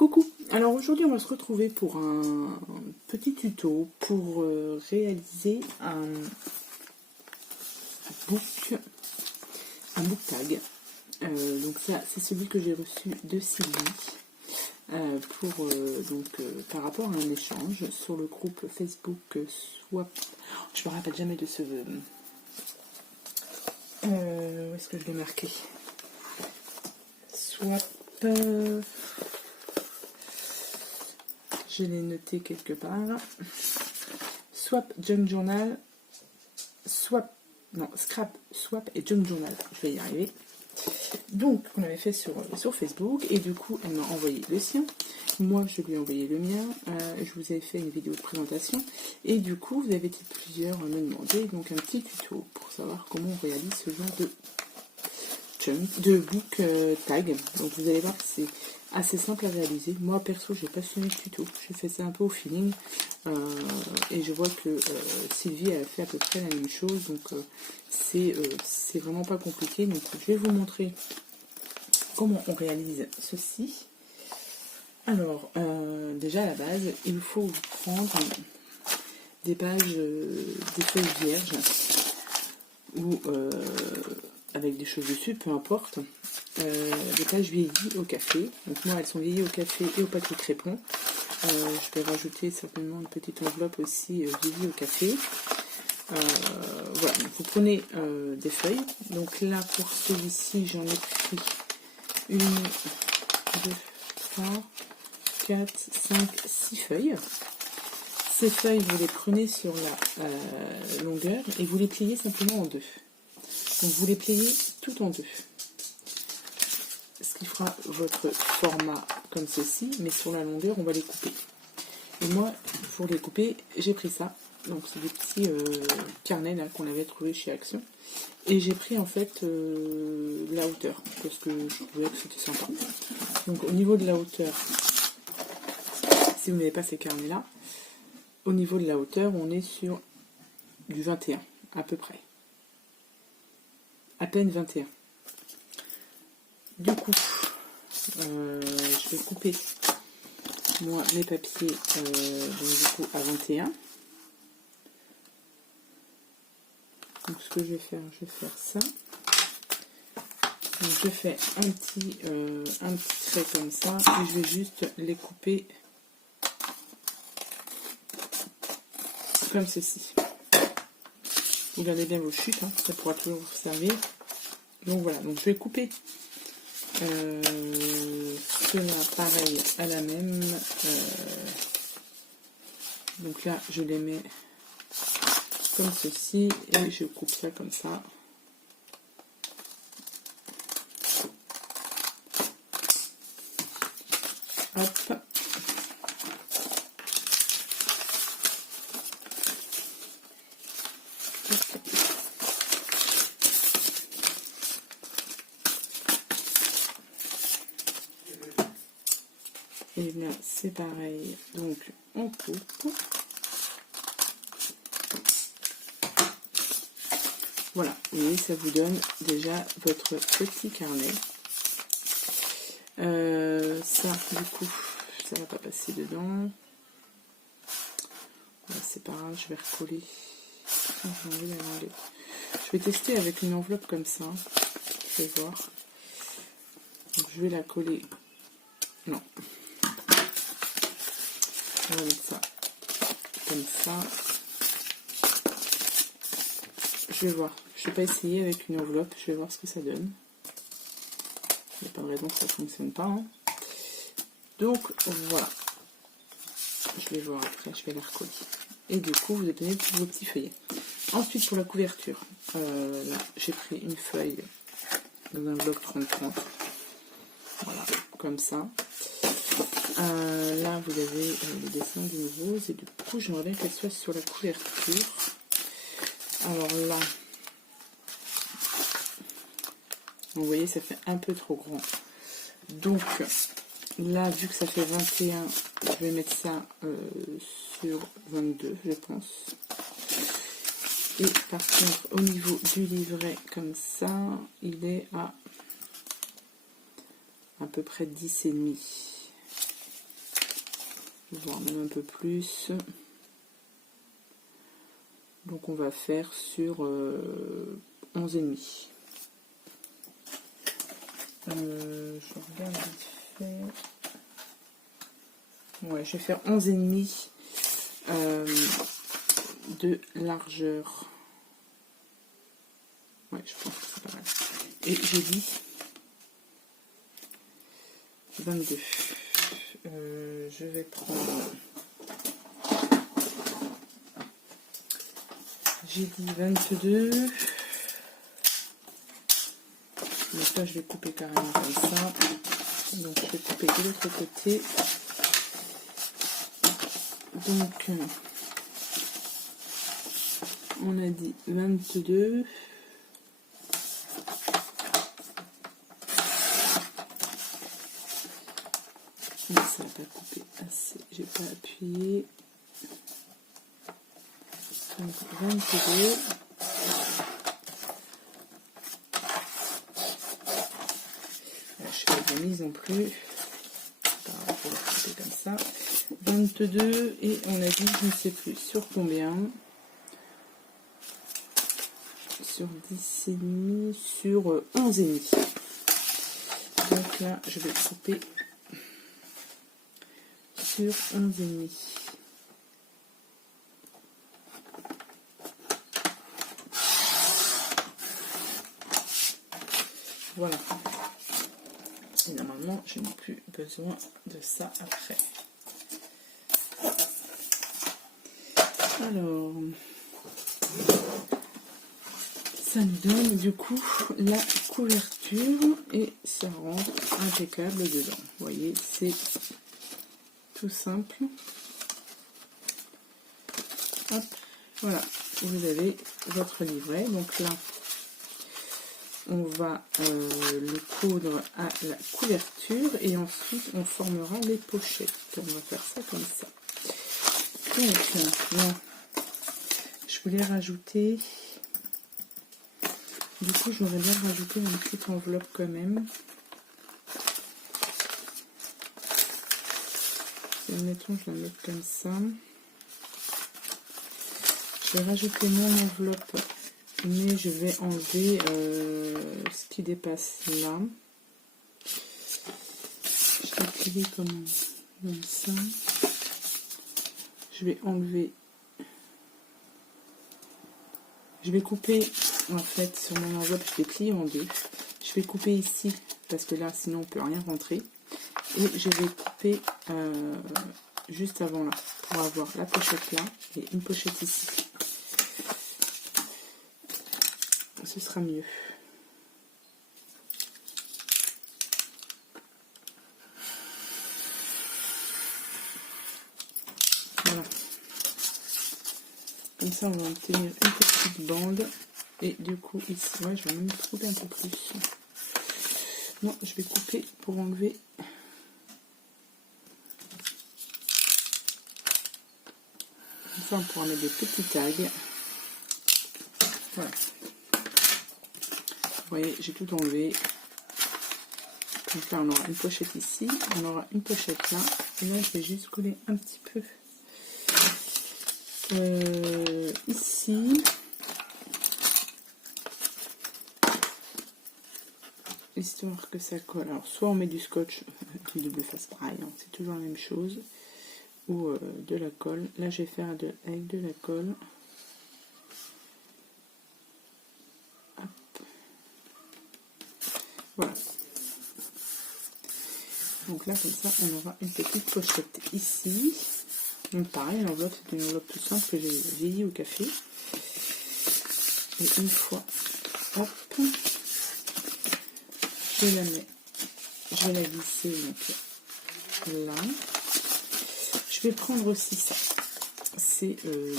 Coucou, alors aujourd'hui on va se retrouver pour un petit tuto pour réaliser un book tag. Donc ça c'est celui que j'ai reçu de Sylvie par rapport à un échange sur le groupe Facebook Swap. Je me rappelle jamais de ce... où est-ce que je l'ai marqué? Swap... je l'ai noté quelque part. Swap, Junk Journal, Scrap, Swap et Junk Journal. Je vais y arriver. Donc, on avait fait sur Facebook et du coup, elle m'a envoyé le sien. Moi, je lui ai envoyé le mien. Je vous avais fait une vidéo de présentation et du coup, vous avez été plusieurs à me demander donc un petit tuto pour savoir comment on réalise ce genre de book tag. Donc, vous allez voir que c'est assez simple à réaliser. Moi perso j'ai pas suivi le tuto, j'ai fait ça un peu au feeling et je vois que Sylvie a fait à peu près la même chose, donc c'est vraiment pas compliqué. Donc je vais vous montrer comment on réalise ceci. Alors déjà à la base il vous faut prendre des pages, des feuilles vierges ou avec des choses dessus, peu importe. Des pages vieillies au café. Donc moi elles sont vieillies au café et au papier crépon. Je vais rajouter certainement une petite enveloppe aussi vieillie au café. Voilà, donc vous prenez des feuilles. Donc là pour celui-ci j'en ai pris 1, 2, 3, 4, 5, 6 feuilles. Ces feuilles vous les prenez sur la longueur et vous les pliez simplement en deux. Donc vous les pliez tout en deux. Ce qui fera votre format comme ceci, mais sur la longueur on va les couper. Et moi pour les couper j'ai pris ça, donc c'est des petits carnets là qu'on avait trouvé chez Action, et j'ai pris en fait la hauteur parce que je trouvais que c'était sympa. Donc au niveau de la hauteur, si vous n'avez pas ces carnets là, au niveau de la hauteur on est sur du 21 à peu près, à peine 21. Du coup je vais couper moi mes papiers donc du coup à 21. Donc ce que je vais faire ça. Donc, je fais un petit trait comme ça et je vais juste les couper comme ceci. Vous gardez bien vos chutes, hein, ça pourra toujours vous servir. Donc voilà, donc je vais couper cela pareil à la même. Donc là je les mets comme ceci et je coupe ça comme ça. Hop. Et bien c'est pareil, donc on coupe. Voilà, vous voyez, ça vous donne déjà votre petit carnet. Ça, du coup, ça va pas passer dedans. C'est pas grave, je vais recoller. Je vais tester avec une enveloppe comme ça. Je vais voir. Donc, je vais la coller. Non. On va mettre ça comme ça. Je vais voir. Je vais pas essayer avec une enveloppe. Je vais voir ce que ça donne. Il n'y a pas de raison que ça ne fonctionne pas. Hein. Donc voilà. Je vais voir après. Je vais la recoller. Et du coup, vous obtenez tous vos petits feuillets. Ensuite, pour la couverture, là, j'ai pris une feuille dans un bloc 30-30. Voilà, comme ça. Là, vous avez le dessin d'une rose. Et du coup, j'aimerais bien qu'elle soit sur la couverture. Alors là, vous voyez, ça fait un peu trop grand. Donc, là, vu que ça fait 21, je vais mettre ça sur 22, je pense. Et par contre, au niveau du livret, comme ça, il est à peu près 10,5. voire même un peu plus. Donc on va faire sur 11,5. Je regarde vite fait. Ouais, je vais faire 11,5 de largeur. Ouais, je pense que c'est pas mal. Et j'ai dit 22. Je vais prendre... J'ai dit 22. Donc là, je vais couper carrément comme ça. Donc, je vais couper de l'autre côté. Donc, on a dit 22. Mais ça n'a pas coupé assez. J'ai pas appuyé. Donc, 22. Je fais des mises non plus. Pour le couper comme ça. 22 et on a dit, je ne sais plus sur combien. Sur 10,5, sur 11,5. Donc là, je vais couper sur 11,5. Voilà. Et normalement, je n'ai plus besoin de ça après. Alors, ça nous donne du coup la couverture et ça rentre impeccable dedans. Vous voyez, c'est tout simple. Hop, voilà, vous avez votre livret. Donc là, on va le coudre à la couverture et ensuite on formera les pochettes. On va faire ça comme ça. Donc, là, je voulais rajouter... Du coup, j'aurais bien rajouté une petite enveloppe quand même. Mettons, je vais la mettre comme ça. Je vais rajouter mon enveloppe, mais je vais enlever ce qui dépasse là. Je vais plier comme ça. Je vais enlever. Je vais couper, en fait, sur mon enveloppe, je vais plier en deux. Je vais couper ici, parce que là, sinon, on ne peut rien rentrer. Et je vais couper juste avant là, pour avoir la pochette là, et une pochette ici. Ce sera mieux. Voilà. Comme ça, on va obtenir une petite bande. Et du coup, ici, ouais, je vais même couper un peu plus. Non, je vais couper pour enlever. Comme ça, on pourra mettre des petits tags. Voilà. Vous voyez, j'ai tout enlevé. Donc là, on aura une pochette ici, on aura une pochette là. Et là, je vais juste coller un petit peu ici. Histoire que ça colle. Alors, soit on met du scotch, du double face braille, hein, c'est toujours la même chose. Ou de la colle. Là, je vais faire avec de la colle. Hop. Voilà. Donc là, comme ça, on aura une petite pochette ici. Donc pareil, l'enveloppe, c'est une enveloppe tout simple que j'ai vieillie au café. Et une fois, hop, je la mets, je vais la glisser donc là. Je vais prendre aussi ça. C'est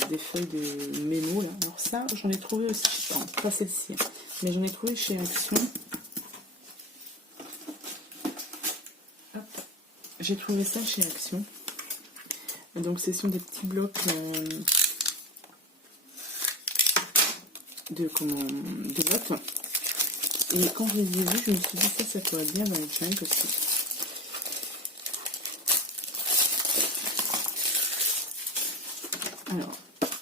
des feuilles de mémo là. Alors ça, j'en ai trouvé aussi, pas celle-ci, hein, mais j'en ai trouvé chez Action. J'ai trouvé ça chez Action. Donc ce sont des petits blocs de notes. Et quand je les ai vus, je me suis dit ça pourrait être bien dans le junk aussi. Alors,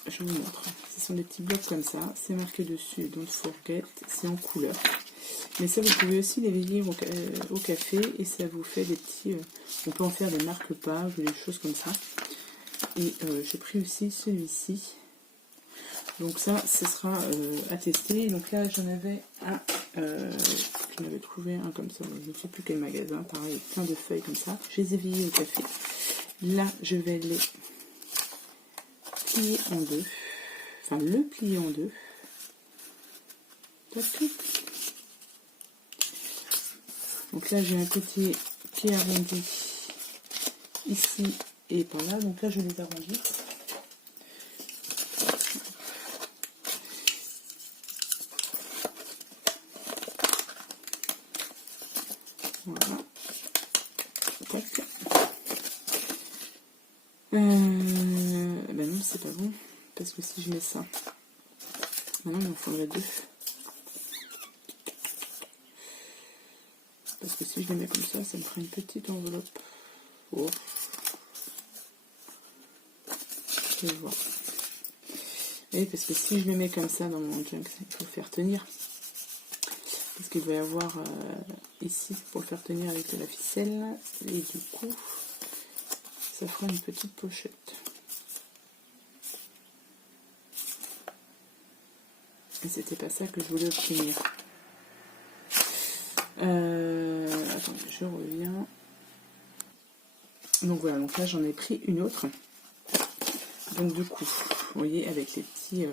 je vous montre. Ce sont des petits blocs comme ça. C'est marqué dessus, don't forget. C'est en couleur. Mais ça, vous pouvez aussi les veiller au café. Et ça vous fait des petits... on peut en faire des marque-pages ou des choses comme ça. Et j'ai pris aussi celui-ci. Donc ça, ce sera à tester. Donc là, j'en avais un... j'en avais trouvé un comme ça. Je ne sais plus quel magasin. Pareil, plein de feuilles comme ça. Je les ai veillés au café. Là, je vais les plier en deux. Enfin, le plier en deux. Tac. Donc là, j'ai un côté qui est arrondi ici et par là. Donc là, je les arrondis. Voilà. Tac. Ben non, c'est pas bon. Parce que si je mets ça... Maintenant, il en faudrait deux. Parce que si je les mets comme ça, ça me ferait une petite enveloppe. Oh. Je vais voir. Et parce que si je les mets comme ça dans mon junk, il faut le faire tenir. Parce qu'il va y avoir ici pour le faire tenir avec de la ficelle. Et du coup, ça fera une petite pochette. Et c'était pas ça que je voulais obtenir. Attendez, je reviens. Donc voilà, donc là j'en ai pris une autre. Donc du coup, vous voyez, avec les petits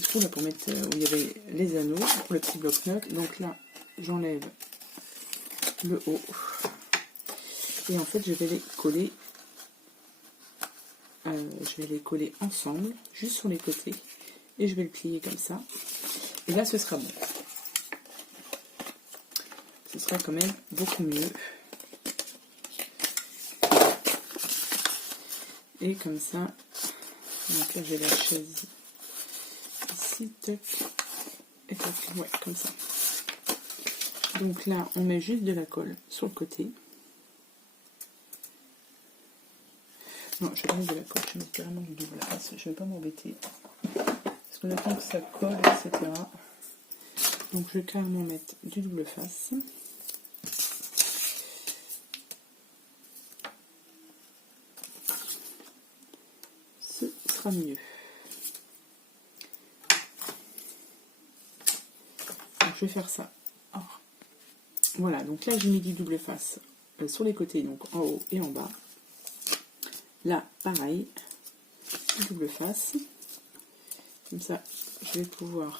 trous là pour mettre où il y avait les anneaux pour le petit bloc-notes. Donc là, j'enlève le haut. Et en fait, je vais les coller. Je vais les coller ensemble, juste sur les côtés. Et je vais le plier comme ça. Et là, ce sera bon. Ce sera quand même beaucoup mieux. Et comme ça, donc là, j'ai la chaise ici, tac, et tac, ouais, comme ça. Donc là, on met juste de la colle sur le côté. Non, je vais pas mettre de la colle, je vais mettre carrément du double face, je vais pas m'embêter. Parce que le temps que ça colle, etc. Donc je vais carrément mettre du double face. Ce sera mieux. Donc je vais faire ça. Alors, voilà, donc là j'ai mis du double face sur les côtés, donc en haut et en bas. Là, pareil, double face. Comme ça, je vais pouvoir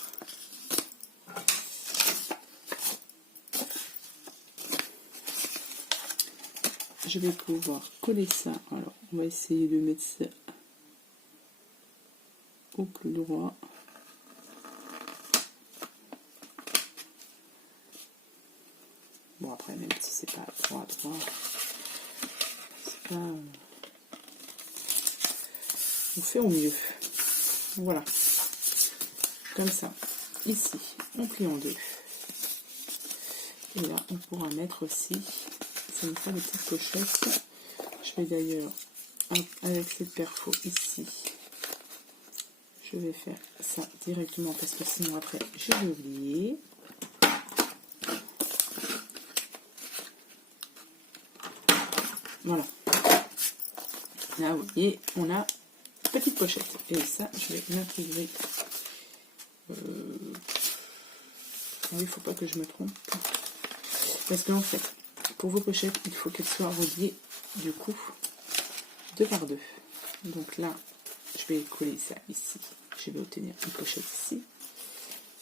coller ça. Alors, on va essayer de mettre ça au plus droit. Bon, après, même si c'est pas droit, c'est pas... On fait au mieux. Voilà. Comme ça. Ici, on plie en deux. Et là, on pourra mettre aussi, ça me fait des petites pochettes. Je vais d'ailleurs, avec cette perfo ici, je vais faire ça directement parce que sinon après, je vais oublier. Voilà. Là, vous voyez, on a petite pochette. Et ça, je vais l'intégrer. Oui, il ne faut pas que je me trompe. Parce qu'en fait, pour vos pochettes, il faut qu'elles soient reliées, du coup, 2 par 2. Donc là, je vais coller ça ici. Je vais obtenir une pochette ici.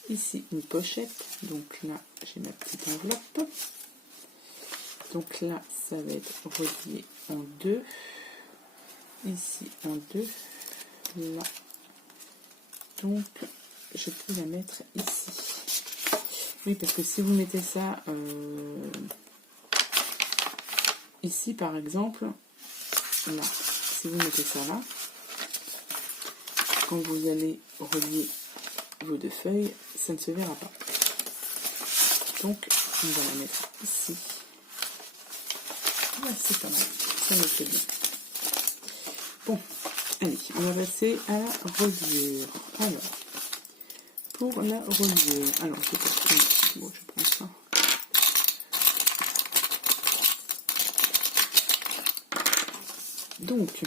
Ici, une pochette. Donc là, j'ai ma petite enveloppe. Donc là, ça va être relié en 2. Ici, en 2. Là. Donc, je peux la mettre ici. Oui, parce que si vous mettez ça ici, par exemple, là, si vous mettez ça là, quand vous allez relier vos deux feuilles, ça ne se verra pas. Donc, on va la mettre ici. Là, c'est pas mal. Ça me fait bien. Bon, allez, on va passer à la reliure. Alors, pour la reliure, alors je vais prendre, bon, je prends ça. Donc,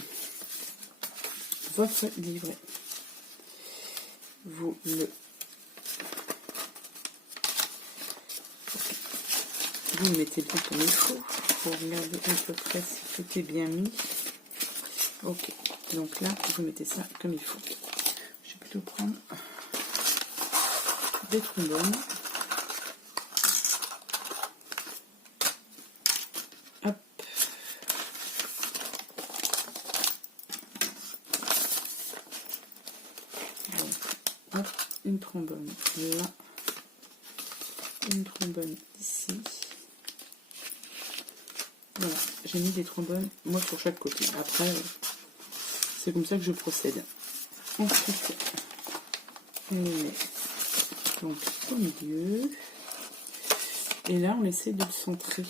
votre livret, vous le mettez bien comme il faut, pour regarder à peu près si tout est bien mis. Ok, donc là, vous mettez ça comme il faut. Je vais plutôt prendre des trombones. Hop. Donc, hop, une trombone là, une trombone ici. Voilà, j'ai mis des trombones, moi sur chaque côté. Après, c'est comme ça que je procède. Ensuite, on les met donc au milieu. Et là, on essaie de le centrer.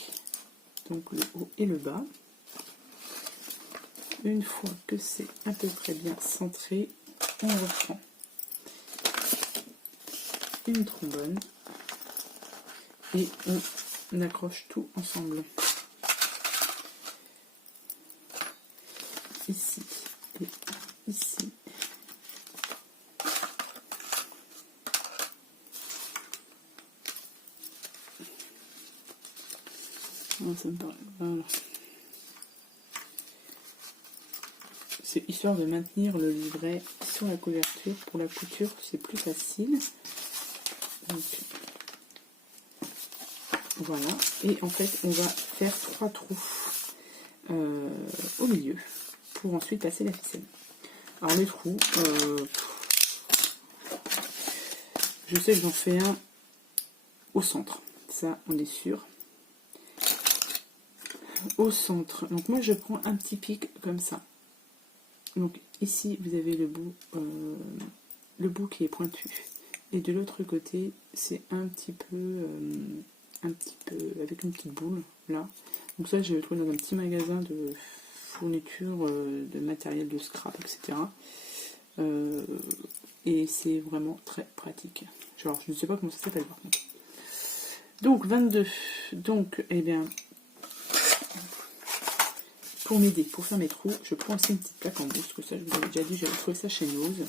Donc le haut et le bas. Une fois que c'est à peu près bien centré, on reprend une trombone et on accroche tout ensemble. Ici et ici. Ça me paraît. Voilà. C'est histoire de maintenir le livret sur la couverture. Pour la couture, c'est plus facile. Donc, voilà. Et en fait, on va faire 3 trous au milieu pour ensuite passer la ficelle. Alors les trous, je sais que j'en fais un au centre. Ça, on est sûr. Au centre. Donc moi, je prends un petit pic comme ça. Donc ici, vous avez le bout qui est pointu. Et de l'autre côté, c'est un petit peu avec une petite boule là. Donc ça, je l'ai trouvé dans un petit magasin de fourniture de matériel de scrap, etc. Et c'est vraiment très pratique. Genre, je ne sais pas comment ça s'appelle par contre. Donc 22. Donc, eh bien, pour m'aider, pour faire mes trous, je prends aussi une petite plaque en bourse, que ça, je vous avais déjà dit, j'avais trouvé ça chez Nose.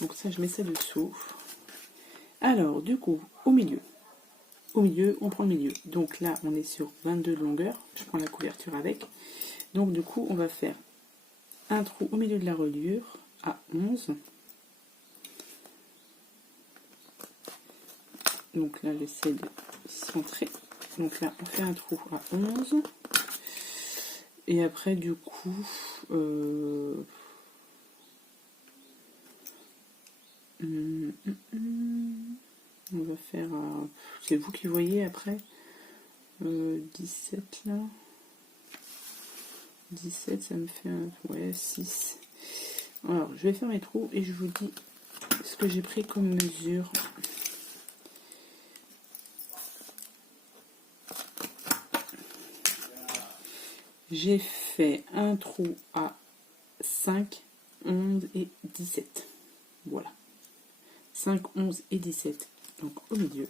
Donc ça, je mets ça dessous. Alors, du coup, au milieu, on prend le milieu. Donc là, on est sur 22 de longueur. Je prends la couverture avec. Donc du coup, on va faire un trou au milieu de la reliure à 11. Donc là, j'essaie de centrer. Donc là, on fait un trou à 11. Et après, du coup, on va faire... c'est vous qui voyez après. 17 là. 17, ça me fait ouais, 6. Alors, je vais faire mes trous et je vous dis ce que j'ai pris comme mesure. J'ai fait un trou à 5, 11 et 17. Voilà. 5, 11 et 17. Donc au milieu.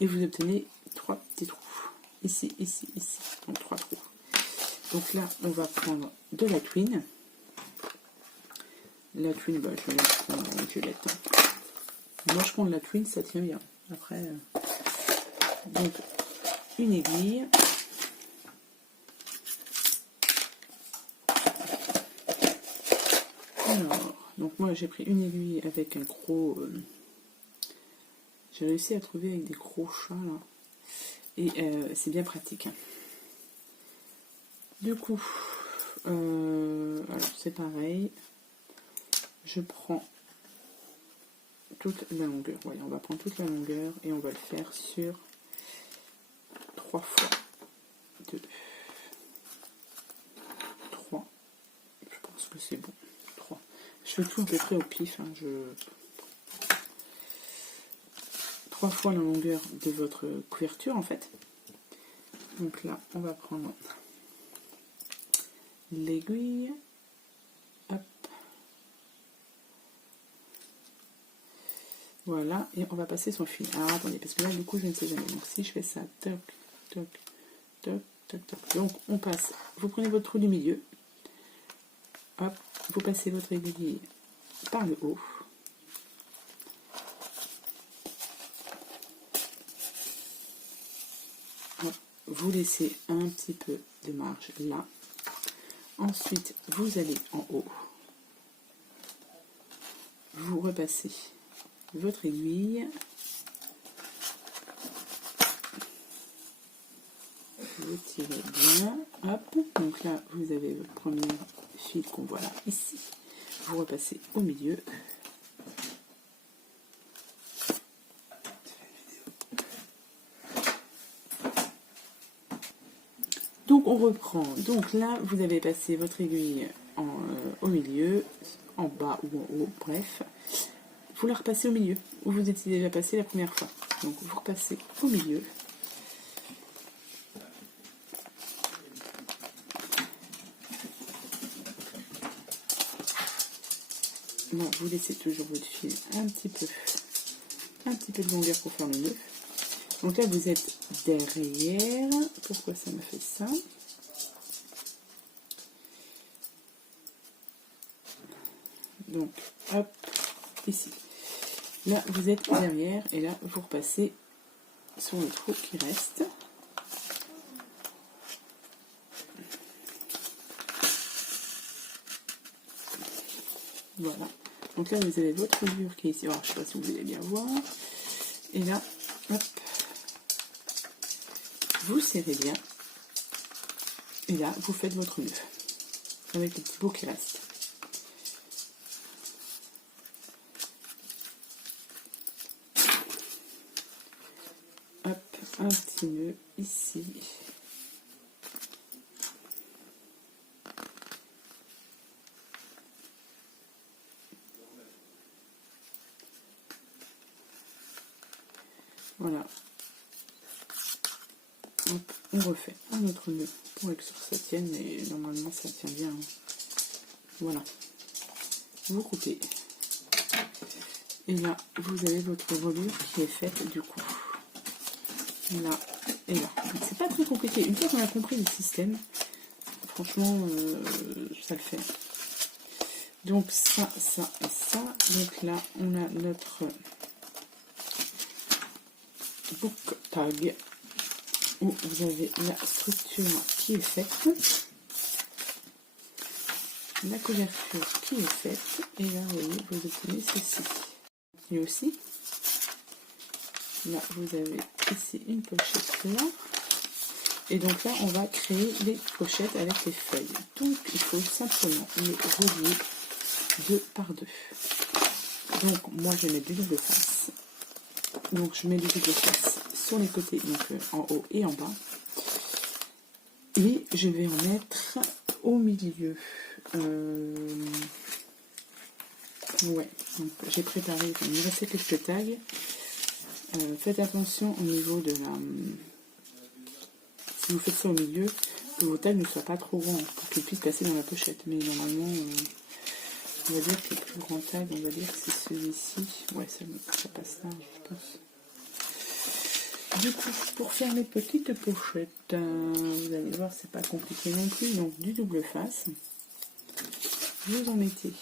Et vous obtenez 3 petits trous. Ici, ici, ici. Donc 3 trous. Donc là, on va prendre de la twine. La twine, bah, je vais la prendre en violette. Moi, je prends de la twine, ça tient bien. Après, donc, une aiguille. Alors, donc moi, j'ai pris une aiguille avec un gros... j'ai réussi à trouver avec des crochets, là. Et c'est bien pratique. Du coup, alors c'est pareil. Je prends toute la longueur. Voilà, on va prendre toute la longueur et on va le faire sur 3 fois 2. 3. Je pense que c'est bon. 3. Je fais tout à peu près au pif. Hein, 3 fois la longueur de votre couverture en fait. Donc là, on va prendre l'aiguille. Voilà, et on va passer son fil. Alors attendez, parce que là du coup je ne sais jamais. Donc si je fais ça, toc, toc, toc, toc, toc. Donc on passe, vous prenez votre trou du milieu, hop, vous passez votre aiguille par le haut. Hop, vous laissez un petit peu de marge là. Ensuite, vous allez en haut. Vous repassez votre aiguille. Vous tirez bien. Hop. Donc là, vous avez votre premier fil qu'on voit là, ici. Vous repassez au milieu. Donc on reprend. Donc là, vous avez passé votre aiguille au milieu, en bas ou en haut, bref. Vous la repassez au milieu, où vous étiez déjà passé la première fois. Donc vous repassez au milieu. Là, vous laissez toujours votre fil un petit peu de longueur pour faire le nœud. Donc là, vous êtes derrière. Pourquoi ça me fait ça? Donc, hop, ici. Là, vous êtes derrière et là, vous repassez sur le trou qui reste. Voilà. Donc là, vous avez votre bure qui est ici. Alors, je ne sais pas si vous allez bien voir. Et là, hop, vous serrez bien. Et là, vous faites votre nœud avec le petit bout qui reste. Hop, un petit nœud ici. Voilà. Hop, on refait un autre nœud pour que ça tienne, et normalement ça tient bien. Voilà. Vous coupez. Et là, vous avez votre reliure qui est faite du coup. Là et là. C'est pas très compliqué. Une fois qu'on a compris le système, franchement, ça le fait. Donc ça, ça et ça. Donc là, on a notre book tag où vous avez la structure qui est faite, la couverture qui est faite, et là, vous voyez, vous obtenez ceci. Et aussi, là, vous avez ici une pochette là. Et donc là, on va créer les pochettes avec les feuilles. Donc, il faut simplement les relier 2 par 2. Donc, moi, je mets du double face. Donc, je mets du double face sur les côtés, donc en haut et en bas. Et je vais en mettre au milieu. Ouais, donc j'ai préparé, enfin, il me restait quelques tags. Faites attention au niveau de la... Si vous faites ça au milieu, que vos tags ne soient pas trop grands pour qu'ils puissent passer dans la pochette. Mais normalement, on va dire que le plus grand tag, on va dire que c'est celui-ci. Ouais, ça passe large, je pense. Du coup, pour faire les petites pochettes, vous allez voir, c'est pas compliqué non plus. Donc, du double face, vous en mettez.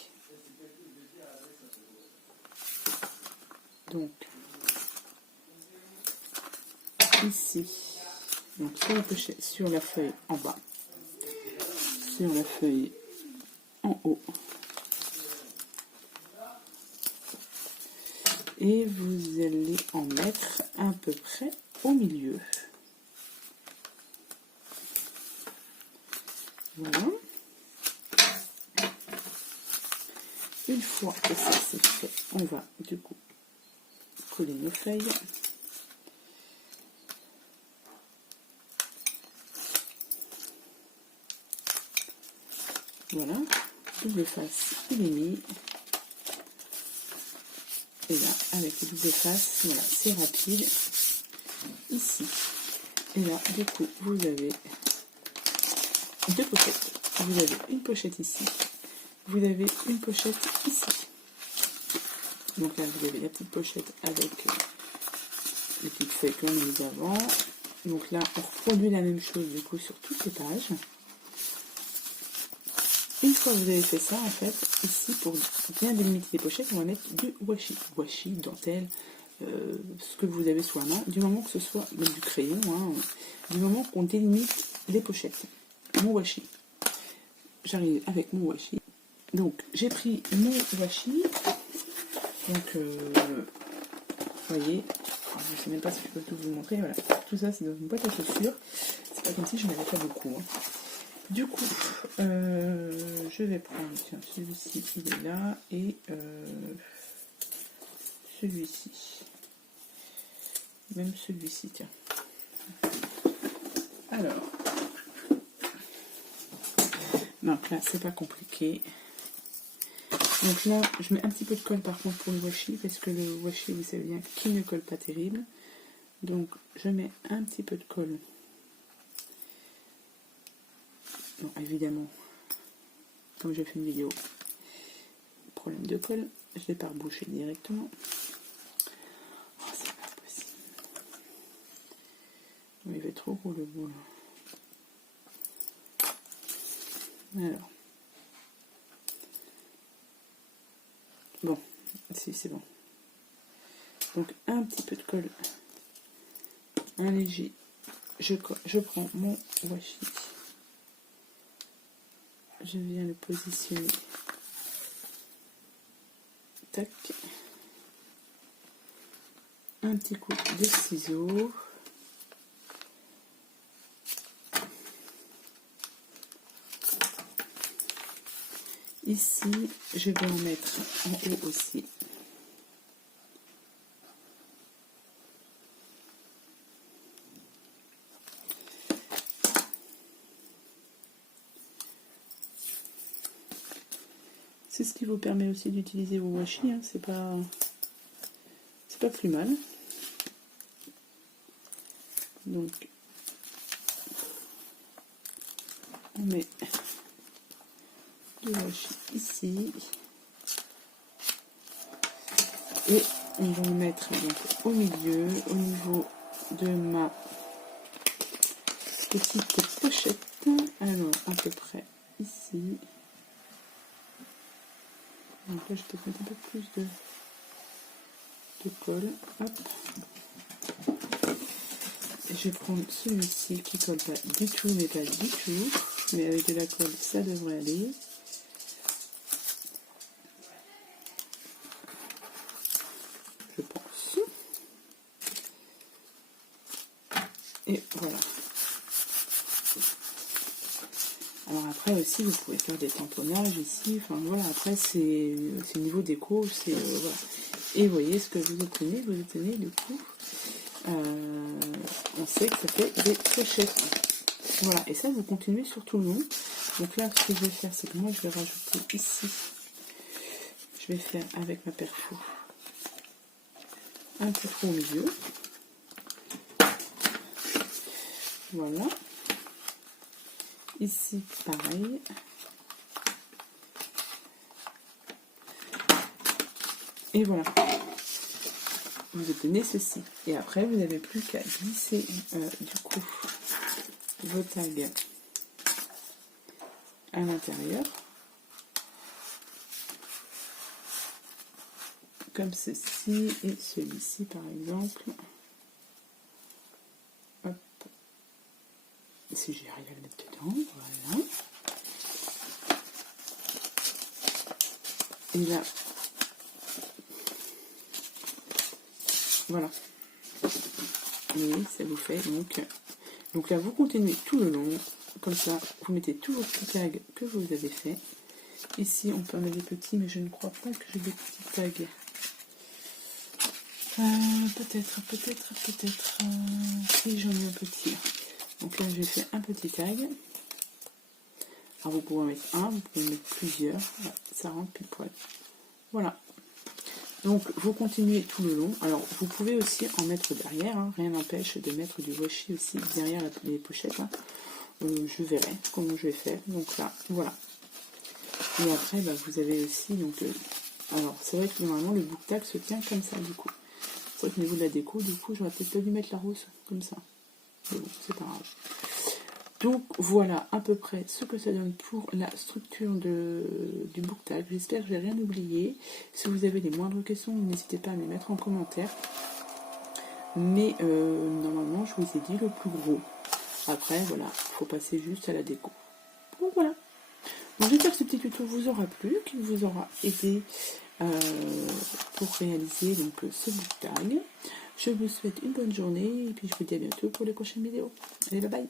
Donc, ici, donc sur la pochette, sur la feuille en bas, sur la feuille en haut, et vous allez en mettre à peu près au milieu. Voilà. Une fois que ça c'est fait, on va du coup coller nos feuilles. Voilà, double face, il est mis. Et là, avec le double face, voilà, c'est rapide. Ici. Et là, du coup, vous avez 2 pochettes. Vous avez une pochette ici. Vous avez une pochette ici. Donc là, vous avez la petite pochette avec les petites feuilles comme nous avant. Donc là, on reproduit la même chose du coup sur toutes les pages. Une fois que vous avez fait ça, en fait, ici, pour bien délimiter les pochettes, on va mettre du washi. Washi, dentelle, ce que vous avez sous la main, du moment que ce soit même du crayon, hein, du moment qu'on délimite les pochettes. Mon washi. J'arrive avec mon washi. Donc, j'ai pris mon washi. Donc, vous voyez, je ne sais même pas si je peux tout vous montrer. Voilà, tout ça, c'est dans une boîte à chaussures. C'est pas comme si je n'avais pas beaucoup. Hein. Du coup, je vais prendre, tiens, celui-ci, il est là, et celui-ci. Même celui-ci, tiens. Alors, donc là, c'est pas compliqué. Donc là, je mets un petit peu de colle par contre pour le washi, parce que le washi, vous savez bien qu'il ne colle pas terrible. Donc, je mets un petit peu de colle. Bon, évidemment, comme j'ai fait une vidéo, problème de colle, je l'ai pas rebouché directement. Oh, c'est pas possible. Oh, il va être trop gros le bout là. Alors. Bon, si c'est bon. Donc un petit peu de colle, un léger. Je prends mon washi. Je viens le positionner. Tac. Un petit coup de ciseau. Ici, je vais en mettre en haut aussi. C'est ce qui vous permet aussi d'utiliser vos washi, hein. C'est pas plus mal. Donc, on met du washi ici. Et on va en mettre donc au milieu, au niveau de ma petite pochette. Alors, à peu près ici. Donc là, je peux mettre un peu plus de colle. Hop. Et je vais prendre celui-ci qui colle pas du tout, mais pas du tout. Mais avec de la colle, ça devrait aller. Je pense. Et voilà. Alors après aussi, vous pouvez faire des tamponnages ici. Enfin voilà, après c'est niveau déco, c'est voilà. Et vous voyez ce que vous obtenez du coup. On sait que ça fait des pochettes. Voilà, et ça vous continuez sur tout le long. Donc là, ce que je vais faire, c'est que moi je vais rajouter ici. Je vais faire avec ma perfo un perfo au milieu. Voilà. Ici, pareil. Et voilà. Vous obtenez ceci. Et après, vous n'avez plus qu'à glisser du coup vos tags à l'intérieur. Comme ceci et celui-ci par exemple. Hop. Si j'arrive à le mettre dedans, voilà. Et là, voilà. Et ça vous fait donc là vous continuez tout le long. Comme ça, vous mettez tous vos petits tags que vous avez fait. Ici, on peut en mettre des petits, mais je ne crois pas que j'ai des petits tags. Peut-être. Si j'en ai un petit. Donc là, j'ai fait un petit tag. Alors vous pouvez en mettre un, vous pouvez en mettre plusieurs. Voilà, ça rentre pile poil. Voilà. Donc vous continuez tout le long. Alors vous pouvez aussi en mettre derrière. Hein. Rien n'empêche de mettre du washi aussi derrière les pochettes. Hein. Je verrai comment je vais faire. Donc là, voilà. Et après, bah, vous avez aussi donc Alors, c'est vrai que normalement, le book tag se tient comme ça, du coup. C'est vrai qu'au niveau de la déco, du coup, j'aurais peut-être pas dû mettre la rose comme ça. Mais bon, c'est pas grave. Donc, voilà à peu près ce que ça donne pour la structure du book tag. J'espère que j'ai rien oublié. Si vous avez les moindres questions, n'hésitez pas à me les mettre en commentaire. Mais normalement, je vous ai dit le plus gros. Après, voilà, il faut passer juste à la déco. Donc voilà. Donc j'espère que ce petit tuto vous aura plu, qu'il vous aura aidé pour réaliser donc, ce book tag. Je vous souhaite une bonne journée et puis je vous dis à bientôt pour les prochaines vidéos. Allez, bye bye.